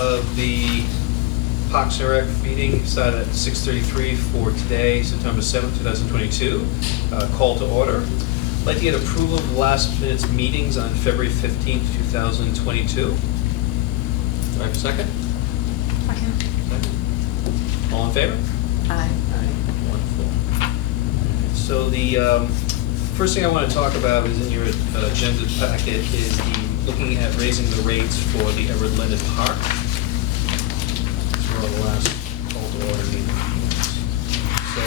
of the Parks and Rec meeting started at 6:33 for today, September 7th, 2022. Call to order. I'd like to get approval of the last minute's meetings on February 15th, 2022. Do I have a second? Second. All in favor? Aye. Wonderful. So the first thing I want to talk about is in your agenda packet is looking at raising the rates for the Everett Linden Park. For the last call to order meeting. So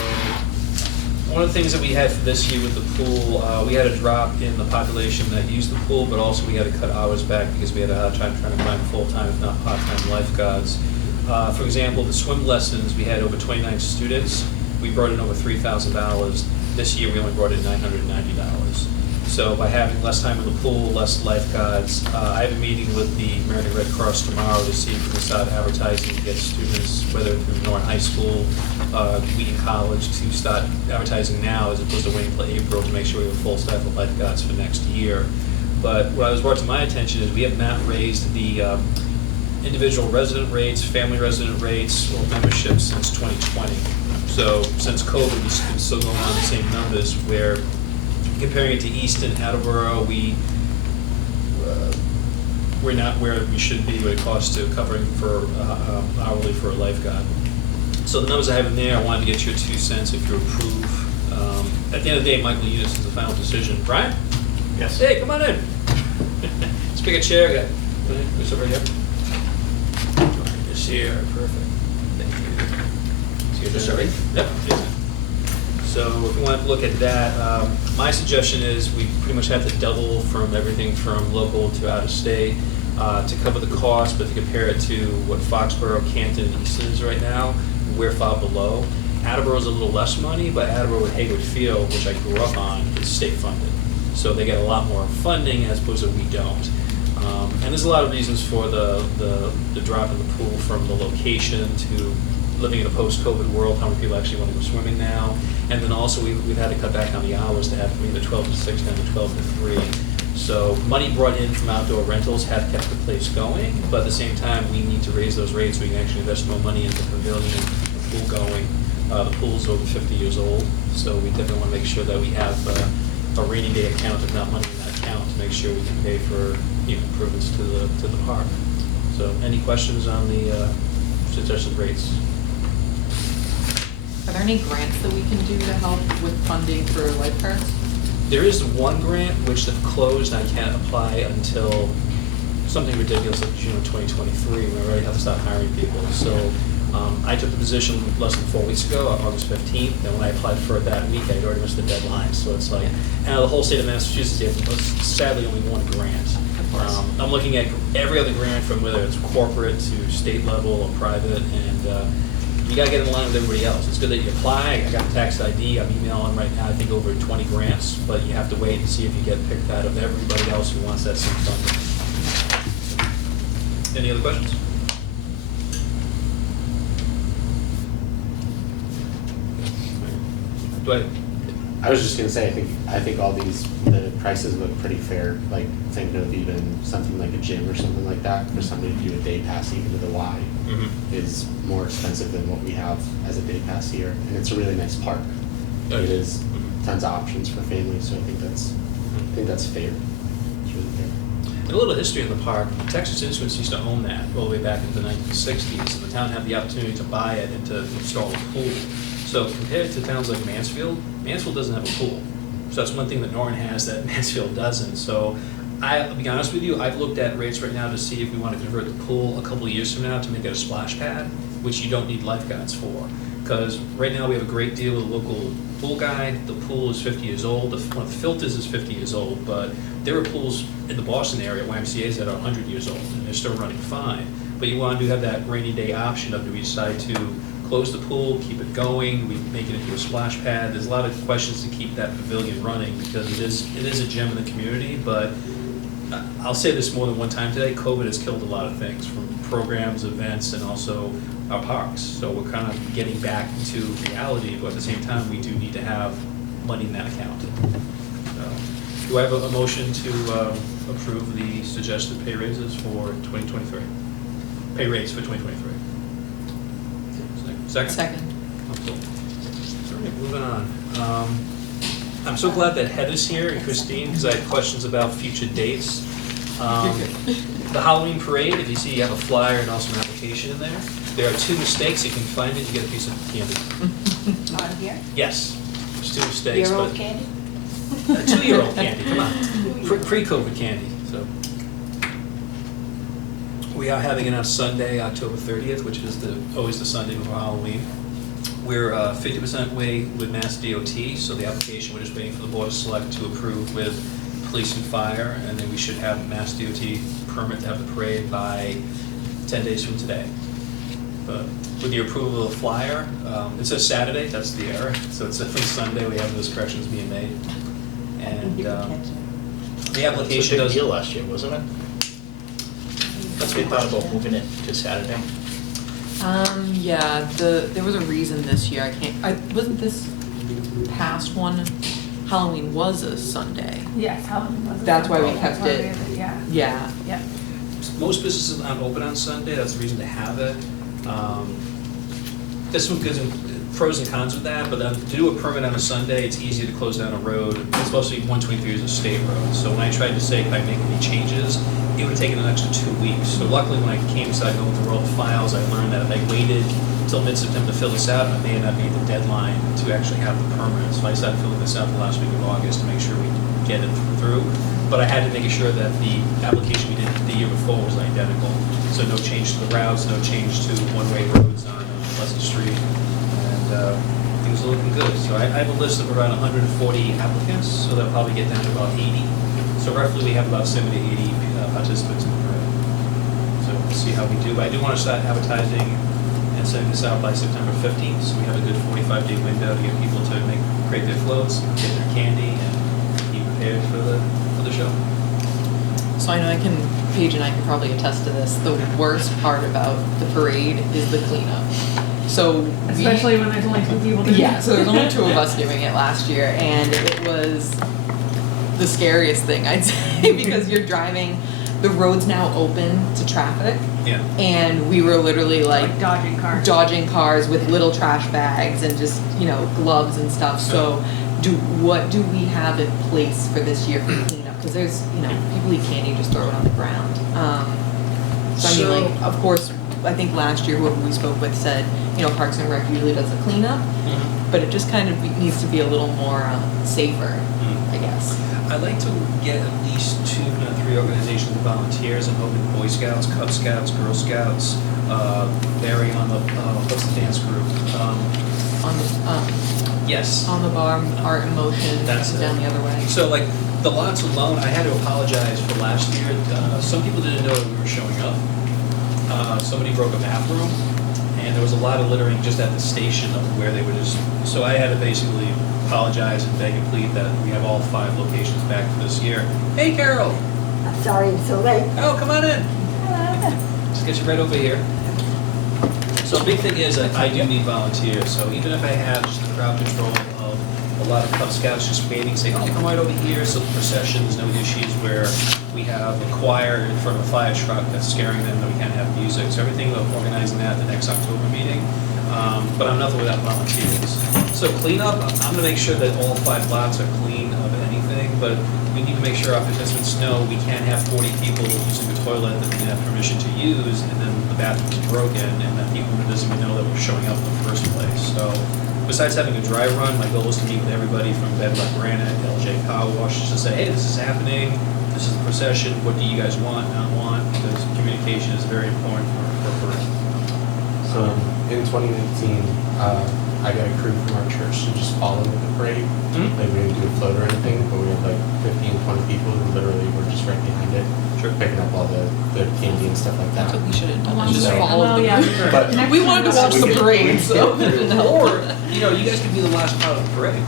one of the things that we had for this year with the pool, we had a drop in the population that used the pool, but also we had to cut hours back because we had a hard time trying to find full-time, if not part-time lifeguards. For example, the swim lessons, we had over 29 students. We brought in over $3,000. This year, we only brought in $990. So by having less time in the pool, less lifeguards, I have a meeting with the American Red Cross tomorrow to see if we can start advertising to get students, whether through Norton High School, Wheaton College, to start advertising now as opposed to waiting until April to make sure we have a full staff of lifeguards for next year. But what was brought to my attention is we have not raised the individual resident rates, family resident rates, or memberships since 2020. So since COVID, we've been still going on the same numbers where comparing it to Easton, Attleboro, we're not where we should be when it costs to covering for hourly for a lifeguard. So the numbers I have in there, I wanted to get your 2 cents if you approve. At the end of the day, Michael Eunice is the final decision. Brian? Yes. Hey, come on in. Let's pick a chair. Who's over here? This here, perfect. Thank you. So you're just ready? Yep. So if we want to look at that, my suggestion is we pretty much have to double from everything from local to out of state to cover the cost, but to compare it to what Foxborough, Canton, and Easton is right now, we're far below. Attleboro's a little less money, but Attleboro with Hayward Field, which I grew up on, is state funded. So they get a lot more funding as opposed to we don't. And there's a lot of reasons for the drop in the pool, from the location to living in a post-COVID world, how many people actually want to go swimming now. And then also we've had to cut back on the hours to have from either 12 to 6 down to 12 to 3. So money brought in from outdoor rentals have kept the place going, but at the same time we need to raise those rates so we can actually invest more money into the pavilion, the pool going. The pool's over 50 years old, so we definitely want to make sure that we have a rainy day account, if not money in that account, to make sure we can pay for improvements to the park. So any questions on the suggested rates? Are there any grants that we can do to help with funding for lifeguards? There is one grant which they've closed, and I can't apply until something ridiculous like June of 2023, when I already have to start hiring people. So I took the position less than 4 weeks ago, August 15th, and when I applied for it that week, I'd already missed the deadline. So it's like, and the whole state of Massachusetts, they have sadly only one grant. I'm looking at every other grant, from whether it's corporate to state level or private, and you gotta get in line with everybody else. It's good that you apply. I got the tax ID. I'm emailing right now, I think over 20 grants, but you have to wait and see if you get picked out of everybody else who wants that same funding. Any other questions? Do I was just gonna say, I think all the prices look pretty fair. Like thinking of even something like a gym or something like that for somebody to do a day pass even to the Y is more expensive than what we have as a day pass here, and it's a really nice park. It is tons of options for families, so I think that's fair. It's really fair. And a little history in the park. Texas Instruments used to own that all the way back into the 1960s, and the town had the opportunity to buy it and to install a pool. So compared to towns like Mansfield, Mansfield doesn't have a pool. So that's one thing that Norton has that Mansfield doesn't. So I'll be honest with you, I've looked at rates right now to see if we want to convert the pool a couple of years from now to make it a splash pad, which you don't need lifeguards for. Because right now we have a great deal with a local pool guy. The pool is 50 years old. One of the filters is 50 years old, but there are pools in the Boston area, YMCA's, that are 100 years old, and they're still running fine. But you want to have that rainy day option of, do we decide to close the pool, keep it going, we make it into a splash pad? There's a lot of questions to keep that pavilion running, because it is a gem in the community. But I'll say this more than one time today, COVID has killed a lot of things, from programs, events, and also our parks. So we're kind of getting back to reality, but at the same time, we do need to have money in that account. So, do I have a motion to approve the suggested pay raises for 2023? pay rates for 2023. Second? Second. Oh, cool. All right, moving on. I'm so glad that Heather's here and Christine, because I had questions about future dates. The Halloween parade, if you see, you have a flyer and also an application in there. There are 2 mistakes. If you can find it, you get a piece of candy. On here? Yes, there's 2 mistakes. Year-old but- candy? 2-year-old candy, come on. Pre-COVID candy, so. We are having it on Sunday, October 30th, which is always the Sunday before Halloween. We're 50% way with Mass DOT, so the application, we're just waiting for the Board of Select to approve with police and fire, and then we should have Mass DOT permit to have the parade by 10 days from today. But with the approval of the flyer, it says Saturday, that's the error, so it's definitely Sunday, we have those corrections being made. And the It application was a does. big deal last year, wasn't it? That's what we thought about moving it to Saturday. Yeah, there was a reason this year, wasn't this past one, Halloween was a Sunday? Yes, Halloween was. That's why we That's kept why we it. have Yeah, Yeah. yeah. Most businesses aren't open on Sunday, that's the reason to have it. There's some good pros and cons with that, but to do a permit on a Sunday, it's easier to close down a road. It's supposed to be 123 is a state road, so when I tried to say, if I make any changes, it would have taken an extra 2 weeks. So luckily, when I came inside going through all the files, I learned that if I waited till mid-September to fill this out, it may not be the deadline to actually have the permit. So I started filling this out the last week of August to make sure we get it through. But I had to make sure that the application we did the year before was identical. So no change to the routes, no change to one-way roads on Pleasant Street. And things are looking good. So I have a list of around 140 applicants, so that'll probably get down to about 80. So roughly we have about 70 to 80 participants in the parade. So we'll see how we do. But I do want to start advertising and sending this out by September 15th. So we have a good 45-day window to get people to create their floats, get their candy, and be prepared for the show. So I know Paige and I can probably attest to this, the worst part about the parade is the cleanup. So Especially when there's only 2 people doing it. Yeah, so there's only 2 of us doing it last year, and it was the scariest thing, I'd say, because you're driving, the road's now open to traffic, Yeah. and we were literally like dodging cars. dodging cars with little trash bags and just, gloves and stuff. So what do we have in place for this year for cleanup? Because there's, people eat candy, just throw it on the ground. So I mean, like, of course, I think last year whoever we spoke with said, Parks and Rec usually does the cleanup, but it just kind of needs to be a little more safer, I guess. I'd like to get at least 2, if not 3 organizations of volunteers. I'm hoping Boy Scouts, Cub Scouts, Girl Scouts, Barry on the, what's the dance group? Yes. On the bar, Art in Motion, That's it. down the other way. So like the lots alone, I had to apologize for last year. Some people didn't know that we were showing up. Somebody broke a bathroom, and there was a lot of littering just at the station of where they were just. So I had to basically apologize and beg and plead that we have all 5 locations back for this year. Hey, Carol. I'm sorry I'm so late. Oh, come on in. Just get you right over here. So the big thing is that I do need volunteers. So even if I have just the crowd control of a lot of Cub Scouts just waiting, saying, "Oh, come right over here." So the procession, there's no issues where we have a choir in front of a fire truck that's scaring them that we can't have music. So everything we're organizing that at the next October meeting. But I'm nothing without volunteers. So cleanup, I'm gonna make sure that all 5 lots are clean of anything, but we need to make sure our participants know we can't have 40 people using the toilet that we didn't have permission to use, and then the bathroom's broken, and then people doesn't even know that we're showing up in the first place. So besides having a dry run, my goal is to meet with everybody from Bedrock Granite, LJ Car Wash, just to say, hey, this is happening, this is the procession, what do you guys want, not want, because communication is very important for parade. So in 2019, I got a crew from our church to just follow with the parade. Mhm. Like we didn't do a float or anything, but we had like 15, 20 people who literally were just right behind it, Sure. picking up all the candy and stuff like That's that. what we should have done. Along Just the way. followed Well, the yeah. parade. But Next We time wanted to we'll- watch the parade, so. Or, you guys could be the last part of the parade.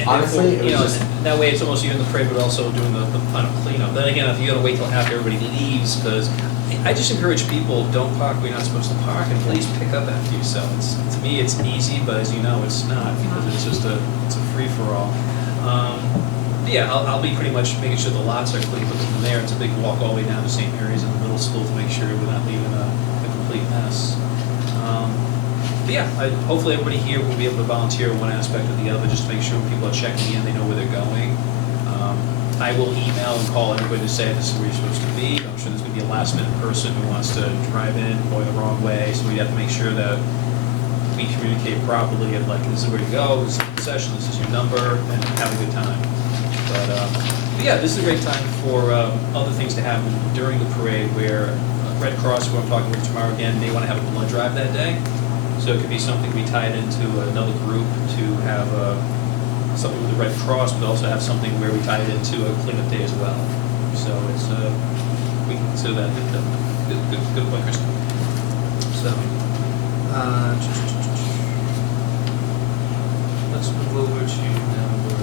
And Honestly, therefore, it was just- that way it's almost you in the parade, but also doing the final cleanup. Then again, if you gotta wait till after everybody leaves, because I just encourage people, don't park where you're not supposed to park, and please pick up after yourself. To me, it's easy, but as you know, it's not, because it's just it's a free-for-all. Yeah, I'll be pretty much making sure the lots are clean, but from there, it's a big walk all the way down to St. Mary's and the middle school to make sure we're not leaving yeah, hopefully everybody here will be able to volunteer in one aspect or the other, just to make sure when people are checking in, they know where they're going. I will email and call everybody to say this is where you're supposed to be. I'm sure there's gonna be a last minute person who wants to drive in, going the wrong way, so we have to make sure that we communicate properly of like, this is where you go, this is the session, this is your number, and have a good time. But yeah, this is a great time for other things to happen during the parade where Red Cross, who I'm talking with tomorrow again, may want to have a blood drive that day. So it could be something we tie it into another group to have something with the Red Cross, but also have something where we tie it into a cleanup day as well. So it's, we can consider that good point, Kristen. So, let's move over to number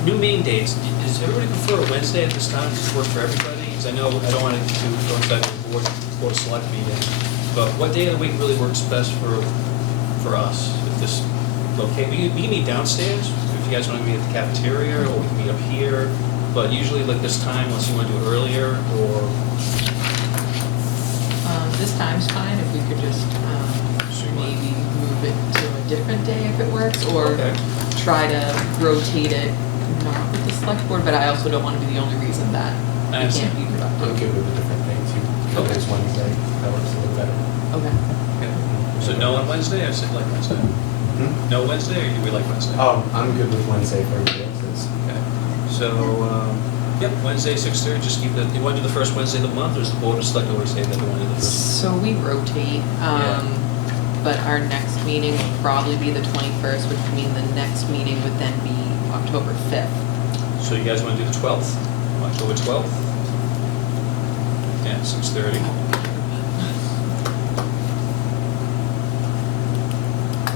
4. New meeting dates. Does everybody prefer a Wednesday at this time? Does this work for everybody? Because I know I don't want to go inside the board of select meeting, but what day of the week really works best for us? If this locate, we can meet downstairs if you guys want to meet at the cafeteria, or we can meet up here. But usually like this time, unless you want to do it earlier, or This time's fine, if we could just, maybe move it to a different day if it works, or Okay. try to rotate it, not with the select board, but I also don't wanna be the only reason that I we understand. can't be I'm productive. good with a different day too. Okay. It's Wednesday, that works a little better. Okay. okay. So no on Wednesday, or sit like Wednesday? No Wednesday, or do we like Wednesday? Oh, I'm good with Wednesday for everybody else's. Okay. So, yep, Wednesday, 6:30, just keep it, you want to do the first Wednesday of the month, or does the board of select always say that they want to do the first? So we rotate, Yeah. but our next meeting would probably be the 21st, which would mean the next meeting would then be October 5th. So you guys want to do the 12th, October 12th? Yeah, 6:30.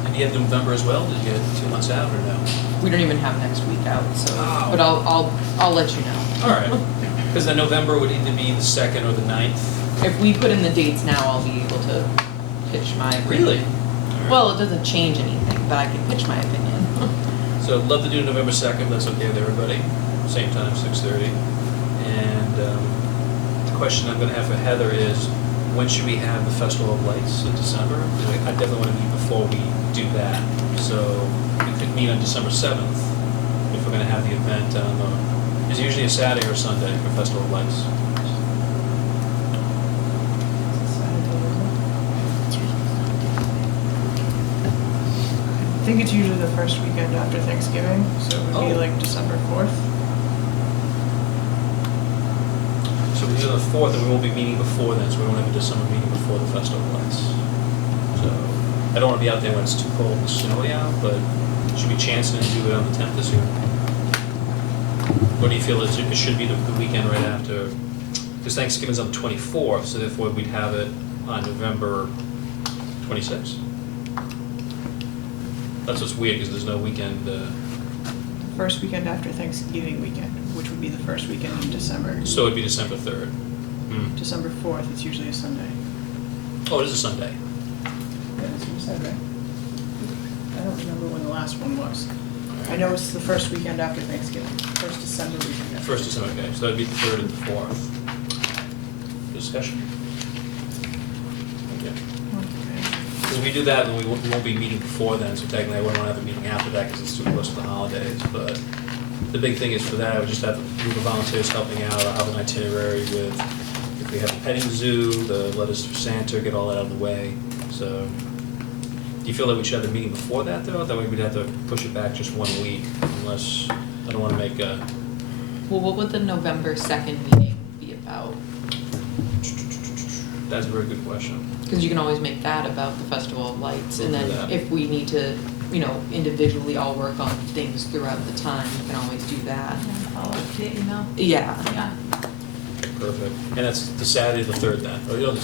And you have November as well? Did you get 2 months out, or no? We don't even have next week out, so, Oh. but I'll let you know. All right. Because then November would either be the 2nd or the 9th. If we put in the dates now, I'll be able to pitch my opinion. Really? All right. Well, it doesn't change anything, but I can pitch my opinion. So I'd love to do November 2nd, that's okay with everybody. Same time, 6:30. And the question I'm gonna have for Heather is, when should we have the Festival of Lights in December? Because I definitely wanna meet before we do that. So we could meet on December 7th if we're gonna have the event on the, is it usually a Saturday or Sunday for Festival of Lights? I think it's usually the first weekend after Thanksgiving, so it would be Oh. like December 4th. So we do the 4th, and we won't be meeting before then, so we won't have a December meeting before the Festival of Lights. So, I don't wanna be out there when it's too cold and snowy out, but should we chance it and do it on the 10th this year? Or do you feel it should be the weekend right after? Because Thanksgiving's on the 24th, so therefore we'd have it on November 26th. That's what's weird, because there's no weekend, First weekend after Thanksgiving weekend, which would be the first weekend in December. so it'd be December 3rd. December 4th, it's usually a Sunday. Oh, it is a Sunday. Yeah, that's what you said, right? I don't remember when the last one was. I know it's the first weekend after Thanksgiving, first December weekend after. First December, okay, so that'd be the 3rd and the 4th. Discussion? Okay. Okay. Because if we do that, then we won't be meeting before then, so technically I wouldn't want to have a meeting after that because it's too close to the holidays. But the big thing is for that, I would just have a group of volunteers helping out. I'll have an itinerary with, if we have a petting zoo, the letters for Santa, get all that out of the way. So, do you feel that we should have a meeting before that though? That way we'd have to push it back just 1 week unless, I don't want to make a, Well, what would the November 2nd meeting be about? that's a very good question. Because you can always make that about the Festival of Lights, and We'll do then that. if we need to, individually all work on things throughout the time, we can always do that. I'll update email. Yeah. Yeah. Perfect. And that's the Saturday the 3rd then, or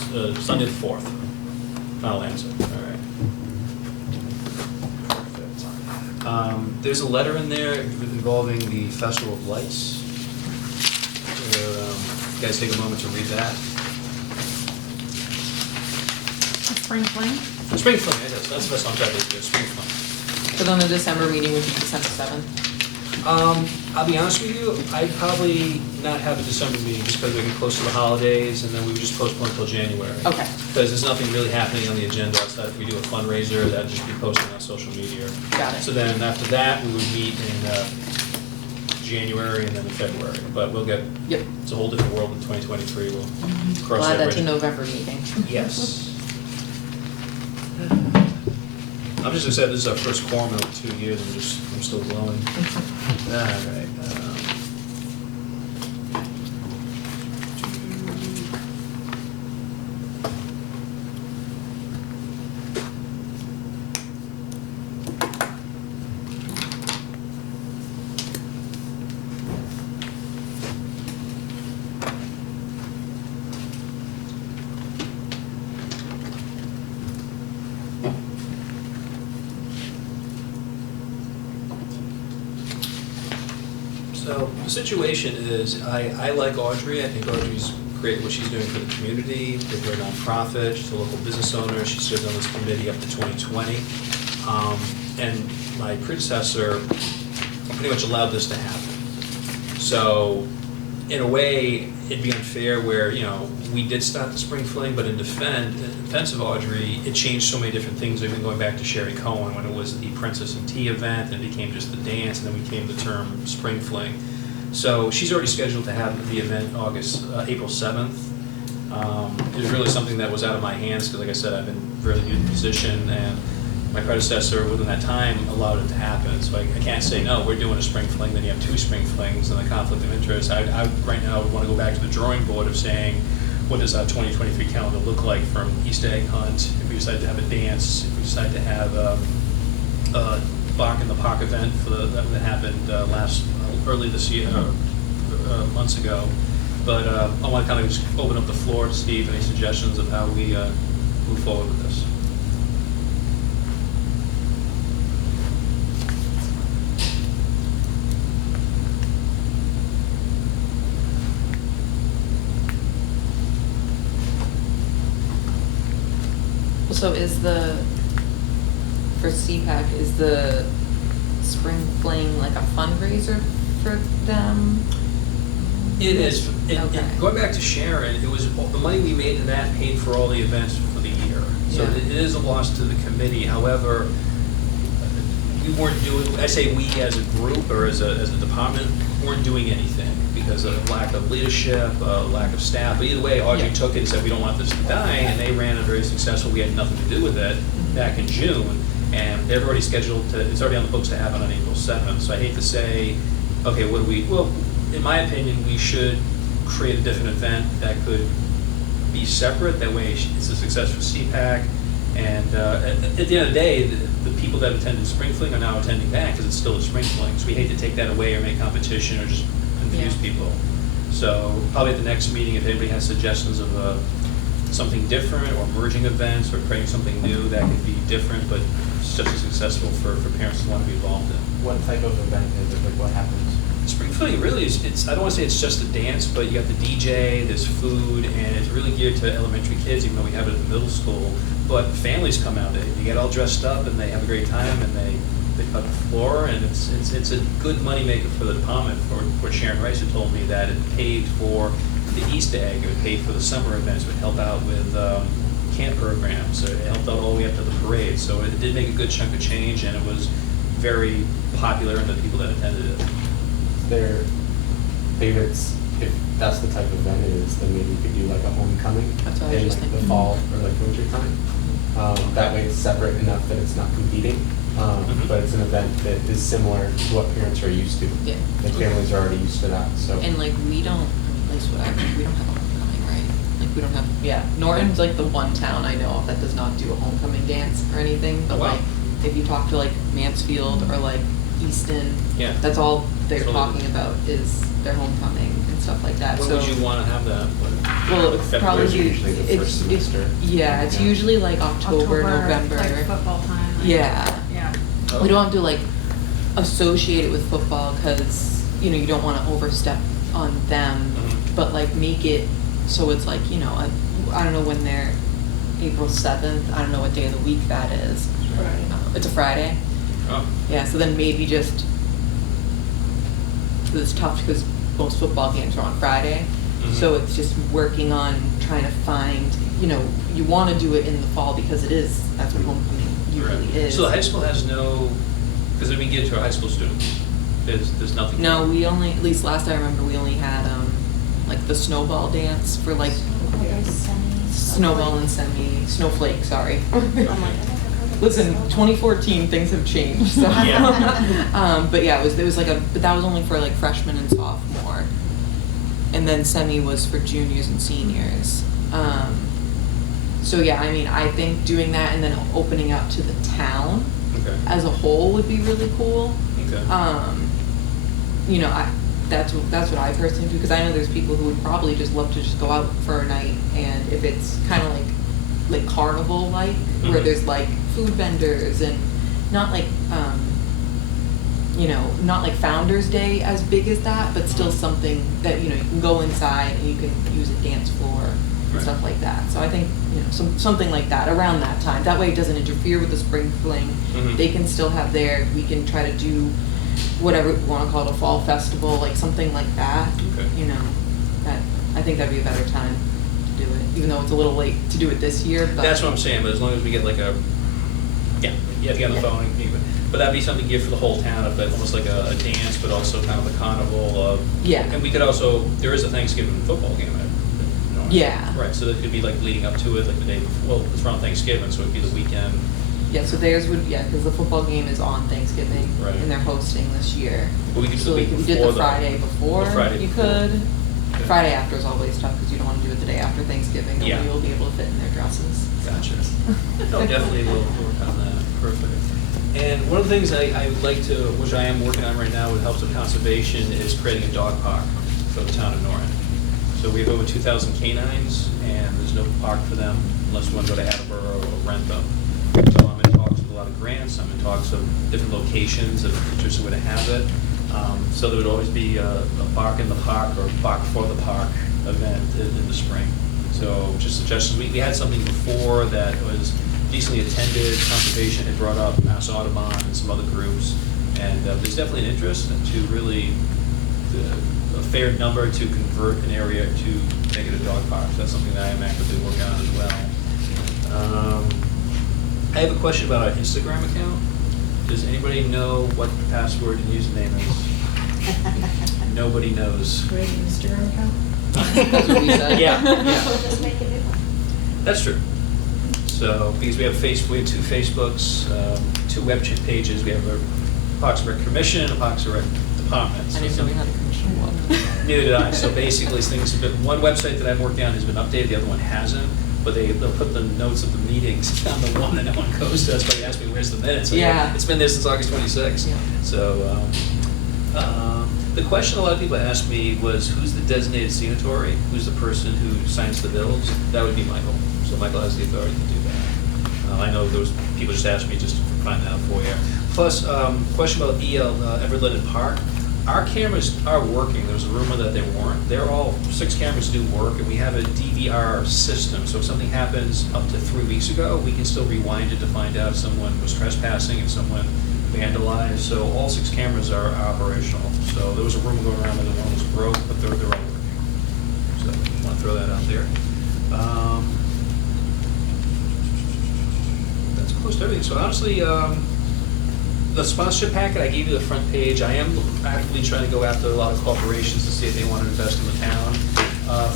Sunday the 4th. Final answer, all right. Perfect. There's a letter in there involving the Festival of Lights. You guys take a moment to read that. Spring fling? Spring Fling, that's the best I'm trying to do, Spring Fling. So then the December meeting would be December 7th. I'll be honest with you, I'd probably not have a December meeting just because we're getting close to the holidays, and then we would just postpone until January. Okay. Because there's nothing really happening on the agenda outside if we do a fundraiser, that'd just be posted on social media. Got it. So then after that, we would meet in January and then in February, but we'll get, Yep. it's a whole different world in 2023, we'll We'll cross add that that to bridge. November meeting. Yes. I'm just gonna say this is our first quorum in like 2 years, I'm still glowing. All right. So the situation is, I like Audrey, I think Audrey's great at what she's doing for the community, they're a nonprofit, she's a local business owner, she served on this committee up to 2020. And my predecessor pretty much allowed this to happen. So in a way, it'd be unfair where, you know, we did start the spring fling, but in defense of Audrey, it changed so many different things, even going back to Sherry Cohen when it was the Princess and Tea event, and it became just the dance, and then became the term spring fling. So she's already scheduled to have the event April 7th. It was really something that was out of my hands, because like I said, I've been really new to the position, and my predecessor within that time allowed it to happen. So I can't say, no, we're doing a spring fling, then you have 2 spring flings, and the conflict of interest. I right now would want to go back to the drawing board of saying, what does our 2023 calendar look like from Easter egg hunt, if we decide to have a dance, if we decide to have a Bark in the Park event that happened early this year, months ago. But I want to kind of just open up the floor to Steve, any suggestions of how we move forward with this. So for CPAC, is the spring fling like a fundraiser for them? It is. Okay. Going back to Sharon, it was the money we made in that paid for all the events for the year. So Yeah. it is a loss to the committee. However, we weren't doing, I say we as a group or as a department, weren't doing anything because of lack of leadership, lack of staff. But either way, Audrey Yeah. took it and said, we don't want this to die, and they ran it very successful. We had nothing to do with it back in June, and they've already scheduled it's already on the books to happen on April 7th. So I hate to say, okay, well, in my opinion, we should create a different event that could be separate. That way it's a success for CPAC. And at the end of the day, the people that attended Spring Fling are now attending that because it's still a Spring Fling. So we hate to take that away or make competition or just confuse Yeah. people. So probably at the next meeting, if anybody has suggestions of something different or merging events or creating something new that could be different but just as successful for parents who want to be involved in. What type of event is it, like what happens? Spring Fling really is, I don't want to say it's just a dance, but you got the DJ, there's food, and it's really geared to elementary kids, even though we have it at the middle school. But families come out, they get all dressed up and they have a great time and they cut the floor, and it's a good moneymaker for the department. For Sharon Rice who told me that it paid for the Easter egg, it paid for the summer events, it would help out with camp programs, so it helped out all the way up to the parade. So it did make a good chunk of change, and it was very popular in the people that attended it. Their favorites, if that's the type of event it is, then maybe we could do like a homecoming That's what I was in just like the thinking. fall or like winter time. That way it's separate enough that it's not competing, but it's an event that is similar to what parents are used to. Yeah. The families are already used to that, so. And like we don't, at least what we don't have a homecoming, right? Like we don't have, Norton's like the one town I know of that does not do a homecoming dance or anything, but Oh, wow. like if you talk to like Mansfield or like Easton, Yeah. that's all they're So- talking about is their homecoming and stuff like that, When so. would you want to have that? Well, it's February probably, is usually the first semester. yeah, it's Yeah. usually like October, November. Like football time. Like, Yeah. Yeah. Oh. We don't have to like associate it with football because, you don't wanna overstep on them, Mhm. but like make it so it's like, I don't know when they're April 7th, I don't know what day of the week that is. Right. It's a Friday, Oh, yeah, so then maybe just 'cause it's tough because most football games are on Friday. So it's just working on trying to find, you know, you want to do it in the fall because it is, that's what homecoming usually Right. is. So the high school has no, because when we get to our high school students, there's nothing. No, we only, at least last I remember, we only had, like the snowball dance for like snowball and snowflake, sorry. Listen, 2014, things have changed, so. Yeah. But yeah, it was like but that was only for like freshmen and sophomore. And then semi was for juniors and seniors. So yeah, I mean, I think doing that and then opening up to the town Okay. as a whole would be really cool. Okay. You know, that's what I personally do, because I know there's people who would probably just love to just go out for a night, and if it's kind of like carnival-like, where Mhm. there's like food vendors and not like, you know, not like Founder's Day as big as that, but still something that, you know, you can go inside and you can use a dance floor and Right. stuff like that. So I think, you know, something like that around that time. That way it doesn't interfere with the spring fling. Mhm. They can still have their, we can try to do whatever we want to call it, a fall festival, like something like that. Okay. You know, that, I think that'd be a better time to do it, even though it's a little late to do it this year, but. That's what I'm saying, but as long as we get like a, yeah, you have to get on the phone, but that'd be something geared for the whole town, of almost like a dance, but also kind of a carnival of. Yeah. And we could also, there is a Thanksgiving football game, you know. Yeah. Right, so that could be like leading up to it, like the day before, well, it's around Thanksgiving, so it'd be the weekend. Yeah, so theirs would, yeah, because the football game is on Thanksgiving, Right. and they're hosting this year. But we could do So the like week if we did before the Friday before, The Friday you before. could. Okay. Friday after is always tough, because you don't want to do it the day after Thanksgiving, Yeah. nobody will be able to fit in their dresses. Gotcha. No, definitely we'll work on that, perfect. And one of the things I would like to, which I am working on right now with helps with conservation, is creating a dog park for the town of Norton. So we have over 2,000 canines, and there's no park for them unless you want to go to Attleboro or Rentham. So I'm in talks with a lot of grants, I'm in talks of different locations that are interested in to have it. So there would always be a bark in the park or bark for the park event in the spring. So just suggestions, we had something before that was decently attended, conservation had brought up Mass Audubon and some other groups, and there's definitely an interest to really, a fair number to convert an area to make it a dog park. So that's something that I am actively working on as well. I have a question about our Instagram account. Does anybody know what the password and username is? Nobody knows. Create an Instagram account? That's what we said. Yeah, yeah. Just make a new one. That's true. So, because we have two Facebooks, two web pages, we have a Parks and Rec Commission and a Parks and Rec Department. I didn't know we had a commission one. Neither did I. So basically, things have been, one website that I'm working on has been updated, the other one hasn't. But they'll put the notes of the meetings on the one that no one goes to. That's why they asked me, where's the minutes? So, Yeah. It's been there since August 26th. Yeah. So, the question a lot of people asked me was, who's the designated signatory? Who's the person who signs the bills? That would be Michael. So Michael has the authority to do that. I know there was, people just asked me just to find that out for you. Plus, question about Everett Linden Park. Our cameras are working. There was a rumor that they weren't. They're all, 6 cameras do work, and we have a DVR system. So if something happens up to 3 weeks ago, we can still rewind it to find out if someone was trespassing, if someone vandalized. So all 6 cameras are operational. So there was a rumor going around that one was broke, but they're all working. So I want to throw that out there. That's close to everything. So honestly, the sponsorship packet, I gave you the front page. I am actively trying to go after a lot of corporations to see if they want to invest in the town.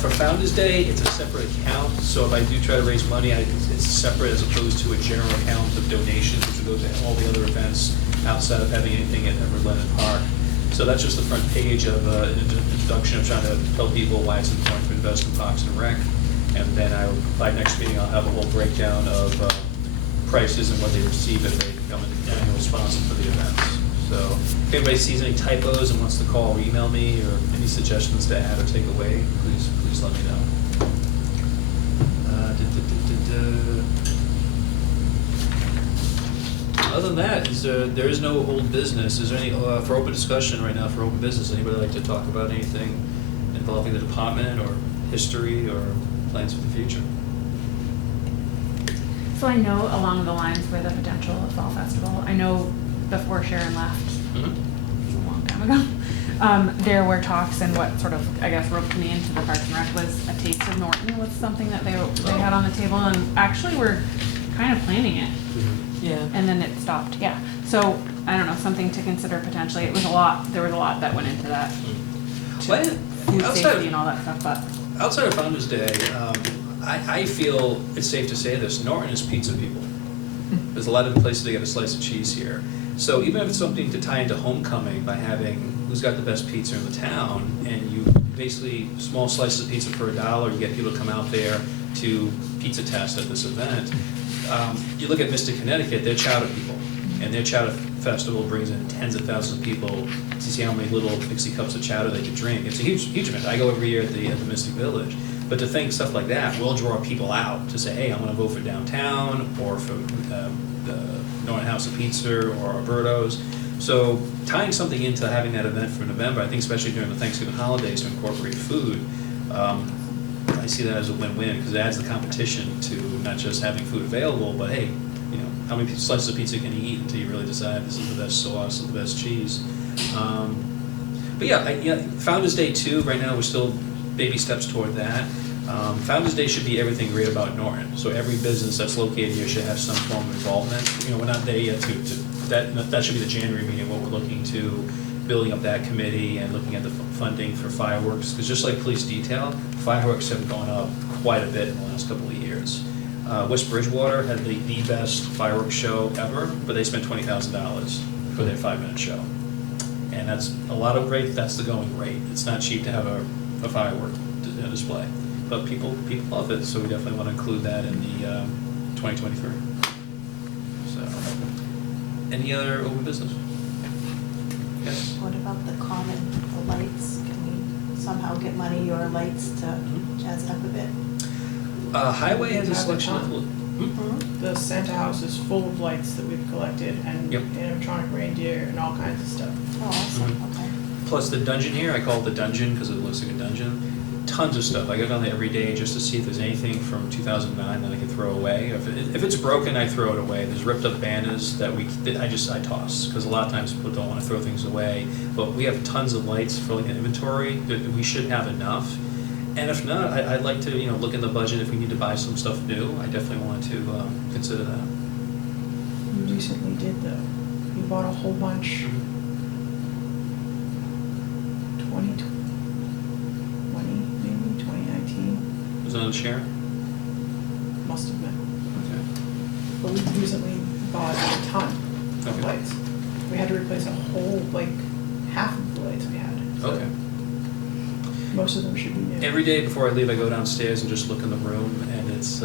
For Founder's Day, it's a separate account, so if I do try to raise money, it's separate as opposed to a general account of donations, which would go to all the other events outside of having anything at Everett Linden Park. So that's just the front page of an introduction of trying to tell people why it's important to invest in Parks and Rec. And then by next meeting, I'll have a whole breakdown of prices and what they receive if they become an annual sponsor for the events. So if anybody sees any typos and wants to call or email me, or any suggestions to add or take away, please let me know. Other than that, there is no old business. Is there any, for open discussion right now, for open business, anybody like to talk about anything involving the department or history or plans for the future? So I know along the lines for the potential of Fall Festival, I know before Sharon left, Mm-hmm. a long time ago, There were talks, and what sort of, I guess, roped me into the Parks and Rec was a taste of Norton was something that they had on the table, and actually we're kind of planning it, Yeah. and then it stopped, yeah. So, I don't know, something to consider potentially. It was a lot, there was a lot that went into that, Well, food outside safety of, and all that stuff, but. outside of Founder's Day, I feel it's safe to say this, Norton is pizza people. There's a lot of places to get a slice of cheese here. So even if it's something to tie into homecoming by having who's got the best pizza in the town, and you basically, small slices of pizza for $1, you get people to come out there to pizza test at this event. You look at Mystic, Connecticut, they're chowder people, and their chowder festival brings in tens of thousands of people to see how many little pixie cups of chowder they can drink. It's a huge event. I go every year at the Mystic Village. But to think stuff like that will draw people out to say, hey, I'm gonna vote for downtown, or for the Norton House of Pizza, or Alberto's. So tying something into having that event for November, I think especially during the Thanksgiving holidays to incorporate food, I see that as a win-win, because it adds the competition to not just having food available, but hey, you know, how many slices of pizza can you eat until you really decide this is the best sauce or the best cheese. But yeah, Founder's Day too, right now we're still baby steps toward that. Founder's Day should be everything great about Norton, so every business that's located here should have some form of involvement. You know, we're not there yet that should be the January meeting, what we're looking to, building up that committee and looking at the funding for fireworks, because just like police detail, fireworks have gone up quite a bit in the last couple of years. West Bridgewater had the best fireworks show ever, but they spent $20,000 for their 5-minute show. And that's a lot of rate, that's the going rate. It's not cheap to have a firework display. But people love it, so we definitely want to include that in the 2023. So, any other open business? Yes? What about the common, the lights? Can we somehow get money or lights to jazz it up a bit? Highway has a Have it selection of. on. The Santa House is full of lights that we've collected, and Yep. animatronic reindeer and all kinds of stuff. Oh, awesome, Mhm. okay. Plus the dungeon here, I call it the dungeon because it looks like a dungeon. Tons of stuff. I go down there every day just to see if there's anything from 2009 that I can throw away. If it's broken, I throw it away. There's ripped up banners that I toss, because a lot of times people don't want to throw things away. But we have tons of lights for like an inventory. We should have enough. And if not, I'd like to, look in the budget if we need to buy some stuff new. I definitely want to consider that. We recently did though. We bought a whole bunch. 2020, maybe 2019, Was it on the share? must have been. Okay. But we recently bought a ton of Okay. lights. We had to replace a whole, half of the lights we had. So Okay. most of them should be new. Every day before I leave, I go downstairs and just look in the room, and it's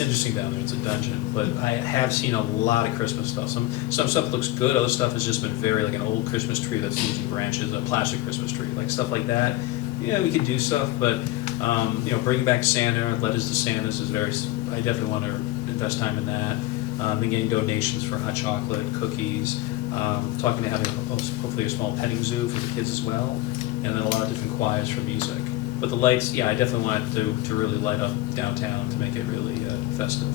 interesting down there. It's a dungeon, but I have seen a lot of Christmas stuff. Some stuff looks good. Other stuff has just been very like an old Christmas tree that's losing branches, a plastic Christmas tree, like stuff like that. Yeah, we could do stuff, but bringing back Santa, letters to Santas is very. I definitely want to invest time in that. Been getting donations for hot chocolate, cookies. Talking to having hopefully a small petting zoo for the kids as well, and then a lot of different choirs for music. But the lights, yeah, I definitely want to really light up downtown to make it really festive.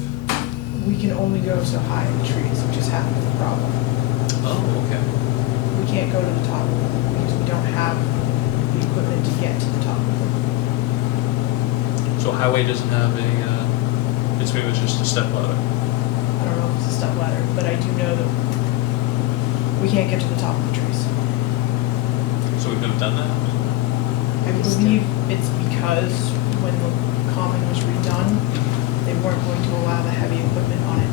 We can only go so high in the trees, which is half of the problem. Oh, okay. We can't go to the top of them because we don't have the equipment to get to the top of them. So highway doesn't have it's maybe just a step ladder. I don't know if it's a step ladder, but I do know that we can't get to the top of the trees. So we could have done that? I believe it's because when the common was redone, they weren't going to allow the heavy equipment on it.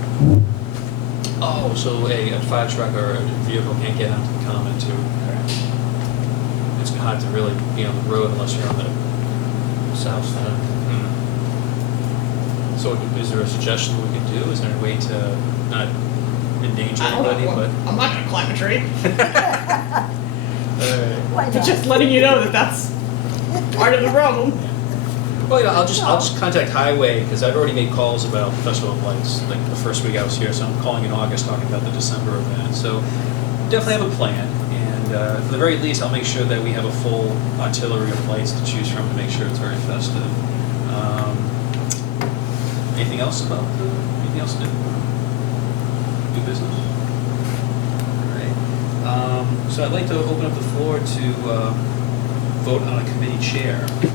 Oh, so a fire truck or a vehicle can't get onto the common too. It's hard to really be on the road unless you're on the south side. So is there a suggestion we could do? Is there a way to not endanger anybody, but? I'm not gonna climb a tree. Why But not? just letting you know that that's part of the problem. Well, yeah, I'll just contact Highway, because I've already made calls about the Festival of Lights, like the first week I was here, so I'm calling in August, talking about the December event. So definitely have a plan, and for the very least, I'll make sure that we have a full artillery of lights to choose from to make sure it's very festive. Anything else to do? New business? All right. So I'd like to open up the floor to vote on a committee chair. Do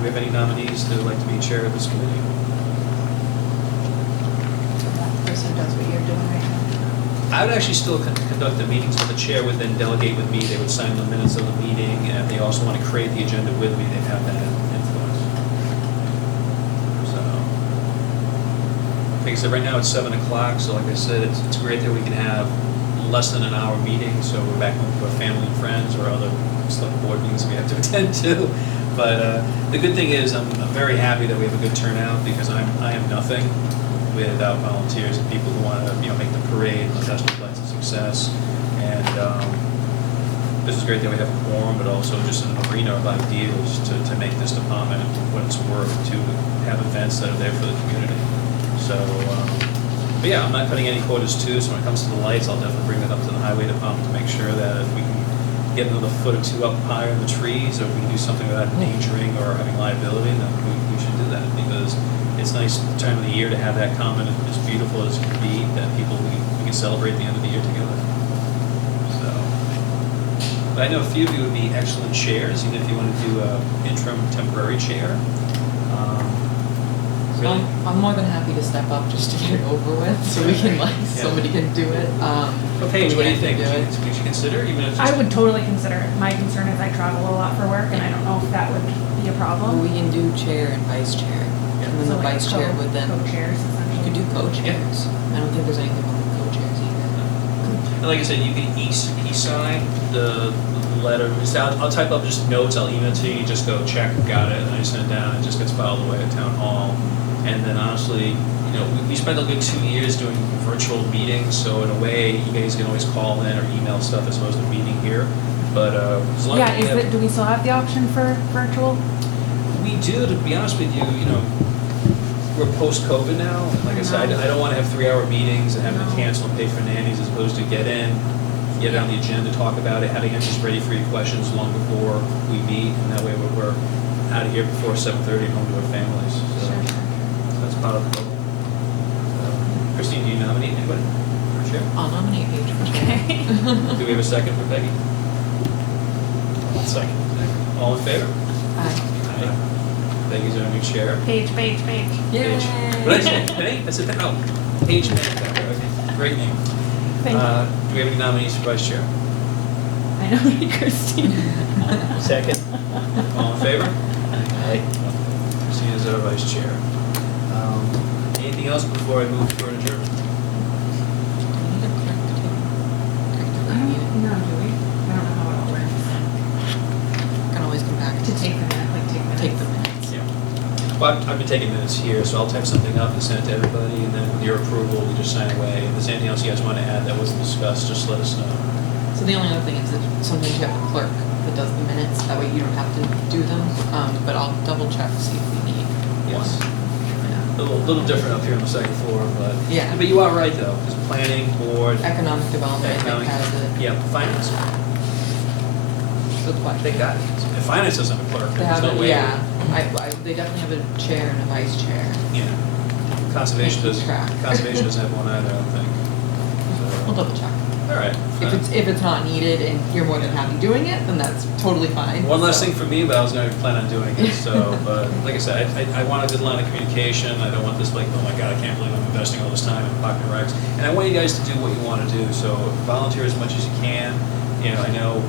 we have any nominees that would like to be chair of this committee? So that person does what you're doing right now. I would actually still conduct the meetings, but the chair would then delegate with me. They would sign the minutes of the meeting, and if they also want to create the agenda with me, they'd have that influence. So, like I said, right now it's 7 o'clock, so like I said, it's great that we can have less than an hour meeting, so we're back home to our family and friends or other select board meetings we have to attend to. But the good thing is, I'm very happy that we have a good turnout, because I am nothing without volunteers and people who want to, make the parade, the festival lights a success. And this is great that we have a quorum, but also just an arena of ideas to make this department what it's worth, to have events that are there for the community. So, but yeah, I'm not cutting any quotas too, so when it comes to the lights, I'll definitely bring that up to the highway department to make sure that if we can get another foot or two up higher in the trees, or if we can do something without endangering or having liability, then we should do that, because it's nice the time of the year to have that common, as beautiful as it can be, that we can celebrate the end of the year together. So, but I know a few of you would be excellent chairs, even if you want to do an interim temporary chair. Really? I'm more than happy to step up just to get it over with, so we can somebody can do it. Well, Paige, what do you think? Do it. Would you consider, even if it's I just? would totally consider it. My concern is I travel a lot for work, and I don't know if that would be a Well, problem. we can do chair and vice chair, and then the So, like, vice chair would then, co-chairs, you essentially. could do co-chairs. I don't think there's anything wrong with co-chairs either. And like I said, you can e-sign the letter. I'll type up just notes, I'll email it to you, just go check, got it, and I send it down, it just gets filed away at town hall. And then honestly, we spent a good 2 years doing virtual meetings, so in a way, you guys can always call in or email stuff as opposed to meeting here. But as long Yeah, as we have, do we still have the option for virtual? we do, to be honest with you, we're post-COVID now. And like I said, I don't want to have 3-hour meetings and have them No. cancel and pay for nannies, as opposed to get it on the agenda, talk about it, having answers ready for your questions long before we meet, and that way we're out of here before 7:30 and home to our families. So that's part of the goal. Christine, do you nominate anybody for chair? I'll nominate Paige for chair. Okay. Do we have a second for Peggy? Second. All in favor? Aye. Aye. Peggy's our new chair. Page. Paige. What did I say? Penny? I said, oh, Paige Penny. Okay. Great name. Thank you. Do we have any nominees for vice chair? I nominate Christine. Second. All in favor? Aye. Christine is our vice chair. Anything else before I move for an adjournment? No, do we? I don't know how it all works. Can always come back To take the minutes. take the minutes. Yeah. Well, I've been taking minutes here, so I'll type something up and send it to everybody, and then with your approval, we just sign away. If there's anything else you guys want to add that wasn't discussed, just let us know. So the only other thing is that sometimes you have a clerk that does the minutes, that way you don't have to do them, but I'll double check, see if we need one. Yes. Yeah. A little different up here on the second floor, but. Yeah. But you are right, though, because planning, board. Economic development, I think, Economic- has it. Yeah, finance. That's why. They got it. If finance doesn't have a clerk, They there's have no it, way. yeah, they definitely have a chair and a vice chair. Yeah. Conservation Keep doesn't, track. conservation doesn't have one either, I don't think. We'll So, double check. all right. If it's not needed and you're more than happy doing it, then that's totally fine. One last So- thing for me, but I was going to plan on doing it, so, but like I said, I want a good line of communication, I don't want this like, oh my God, I can't believe I'm investing all this time in Park and Recs, and I want you guys to do what you want to do, so volunteer as much as you can, I know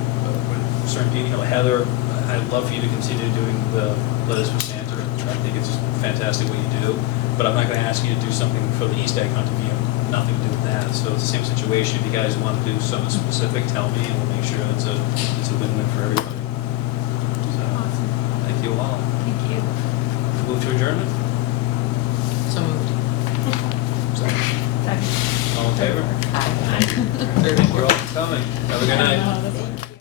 with certain people, Heather, I'd love for you to continue doing the Letters from Santa, I think it's fantastic what you do, but I'm not going to ask you to do something for the East Egg Hunt, if you have nothing to do with that, so it's the same situation, if you guys want to do something specific, tell me, and we'll make sure it's a win-win for everybody. So, Awesome. thank you all. Thank you. Move to adjournment? So moved. Second. Second. All in favor? Aye. We're all coming. Have a good night. I know, that's